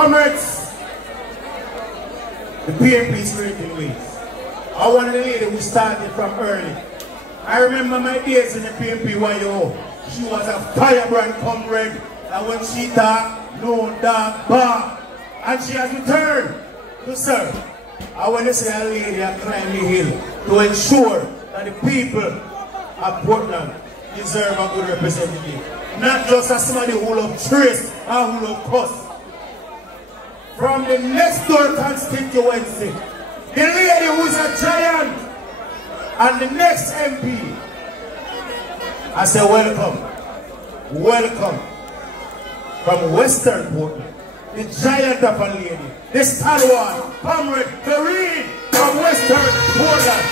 Comrades, the PMP is great in ways. I one of the lady who started from early. I remember my days in the PMP YO. She was a firebrand comrade, and when she talked, no dark bar. And she has returned to serve. I want to say a lady that climbed the hill to ensure that the people of Portland deserve a good representative. Not just as somebody who loves trace and who loves cuss. From the next door constituency, the lady who's a giant and the next MP. I say welcome, welcome from Western Portland, the giant of a lady, the stalwart, Comrade Doreen from Western Portland.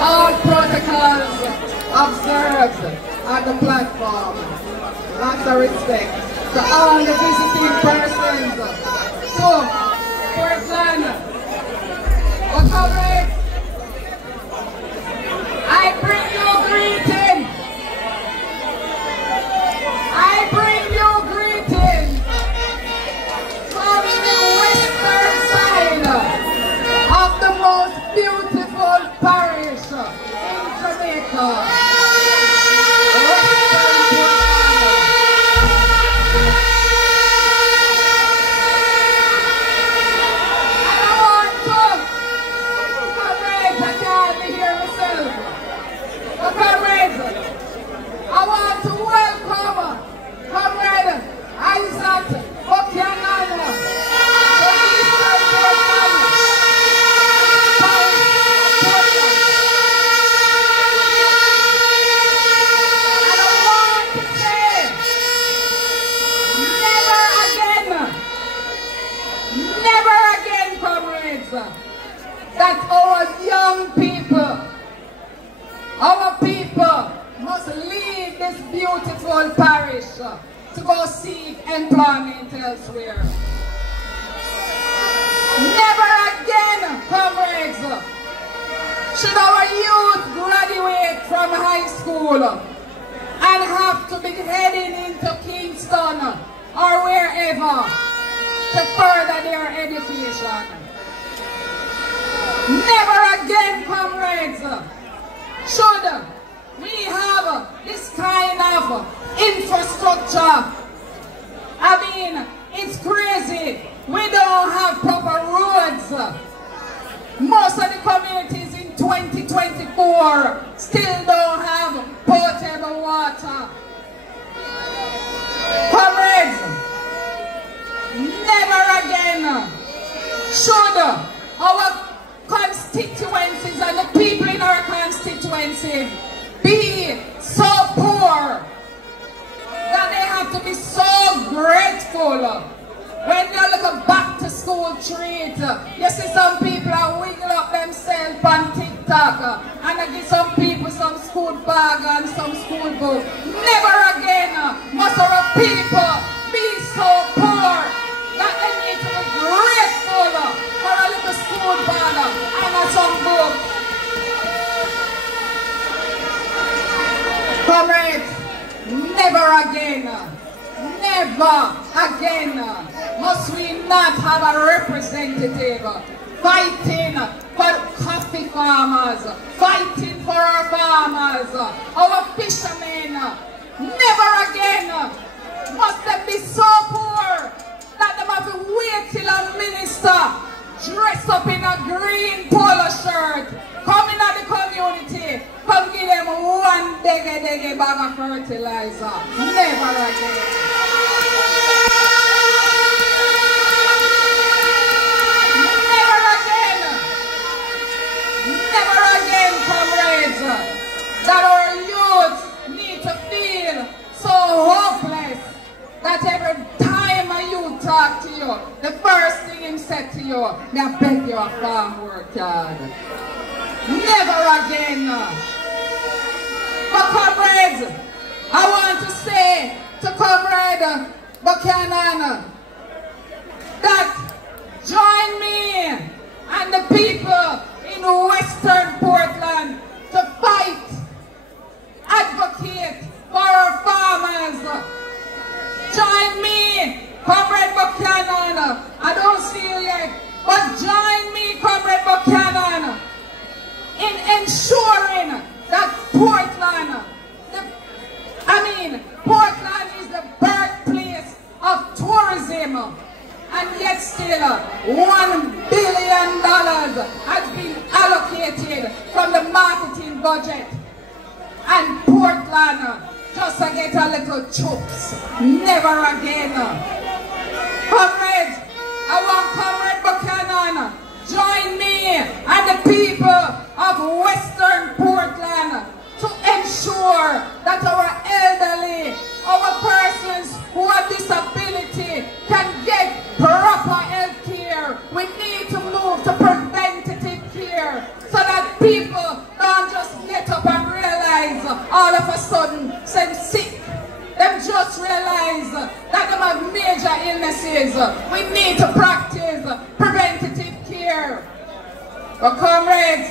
All protocols observed on the platform. Lots of respect to all the visiting persons to Portland. Comrades, I bring you greeting. I bring you greeting from the western side of the most beautiful parish in Jamaica. I want to welcome Comrade Isaac Okianana from Eastern Portland. And I want to say, never again, comrades, that our young people, must leave this beautiful parish to go seek employment elsewhere. Never again, comrades, should our youth graduate from high school and have to be heading into Kingston or wherever to further their education. Never again, comrades, should we have this kind of infrastructure. I mean, it's crazy. We don't have proper roads. Most of the communities in 2024 still don't have potable water. Comrades, never again should our constituencies and the people in our constituency be so poor that they have to be so grateful. When you look at back to school treat, you see some people are wiggle up themselves on TikTok and I give some people some school bag and some school book. Never again must our people be so poor that they need to be grateful for a little school bag and some book. Comrades, never again must we not have a representative fighting for coffee farmers, fighting for our farmers, our fishermen. Never again must they be so poor that they have to wait till a minister dressed up in a green polo shirt, coming at the community, fertilizer. Never again. Never again. Never again, comrades, that our youth need to feel so hopeless that every time a youth talk to you, the first thing he said to you, "Me I beg you a farm work yard." Never again. But comrades, I want to say to Comrade Buchanan that join me and the people in Western Portland to fight, advocate for our farmers. Join me, Comrade Buchanan. I don't see you yet, but join me, Comrade Buchanan, in ensuring that Portland, Portland is the birthplace of tourism, and yet still $1 billion has been allocated from the marketing budget, and Portland just to get a little chops. Never again. Comrades, I want Comrade Buchanan, join me and the people of Western Portland to ensure that our elderly, our persons who have disability can get proper health care. We need to move to preventative care so that people don't just get up and realize all of a sudden they're sick. Them just realize that they have major illnesses. We need to practice preventative care. But comrades,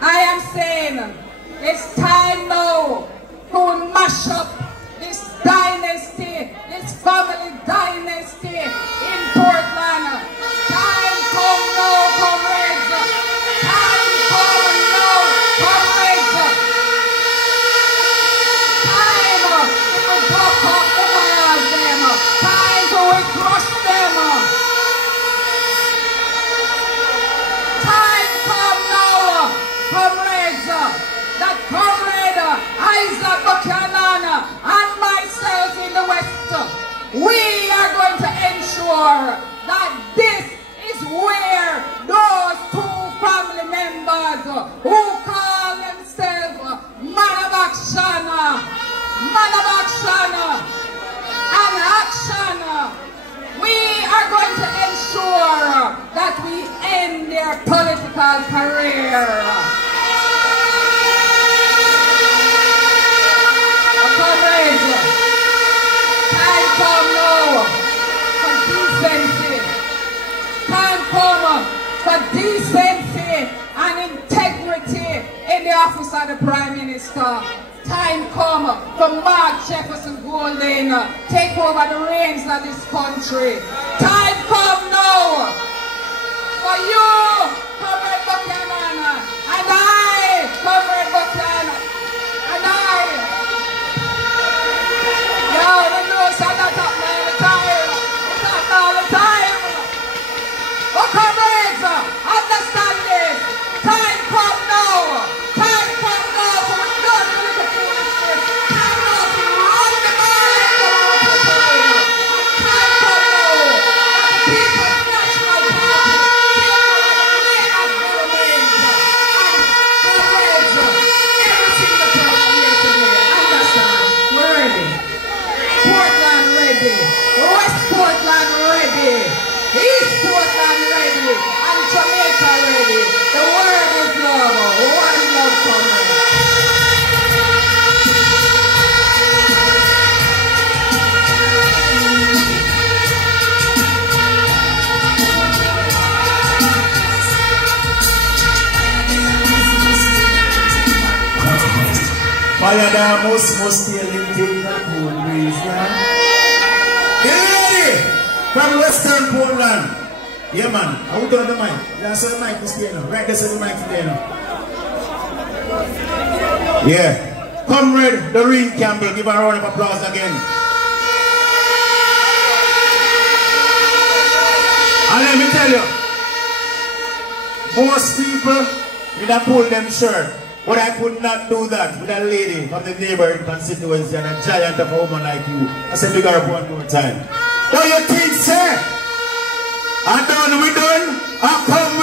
I am saying it's time now to mash up this dynasty, this family dynasty in Portland. Time come now, comrades. Time come now, comrades. Time to block up the miles them. Time to crush them. Time come now, comrades, that Comrade Isaac Buchanan and myself in the West, we are going to ensure that this is where those two family members who call themselves Man of Action and Action, we are going to ensure that we end their political career. Time come now for decency. Time come for decency and integrity in the office of the Prime Minister. Time come for Mark Jefferson Golden take over the reins of this country. Time come now for you, Comrade Buchanan, and I, Comrade Buchanan, and I. Yo, the news are not up all the time. It's not all the time. But comrades, understand this. Time come now. Time come now to be done with the foolishness. Time now to run the mind of our people. Time come now that the People's National Party take over the reign of government. And comrades, everything the person here today, understand, we're ready. Portland ready, West Portland ready, East Portland ready, and Jamaica ready. The word is love, one love comrade. Fire down, must stay in the pool breeze, yeah? Get ready from Western Portland. Yeah, man. I will turn the mic. That's how the mic is there now. Right, that's how the mic is there now. Yeah. Comrade Doreen Campbell, give her a round of applause again. And let me tell you, most people, when they pull them shirt, But I could not do that with a lady from the neighboring constituency and a giant of a woman like you. I said, big up one more time. What do you think, sir? I done, we done. I come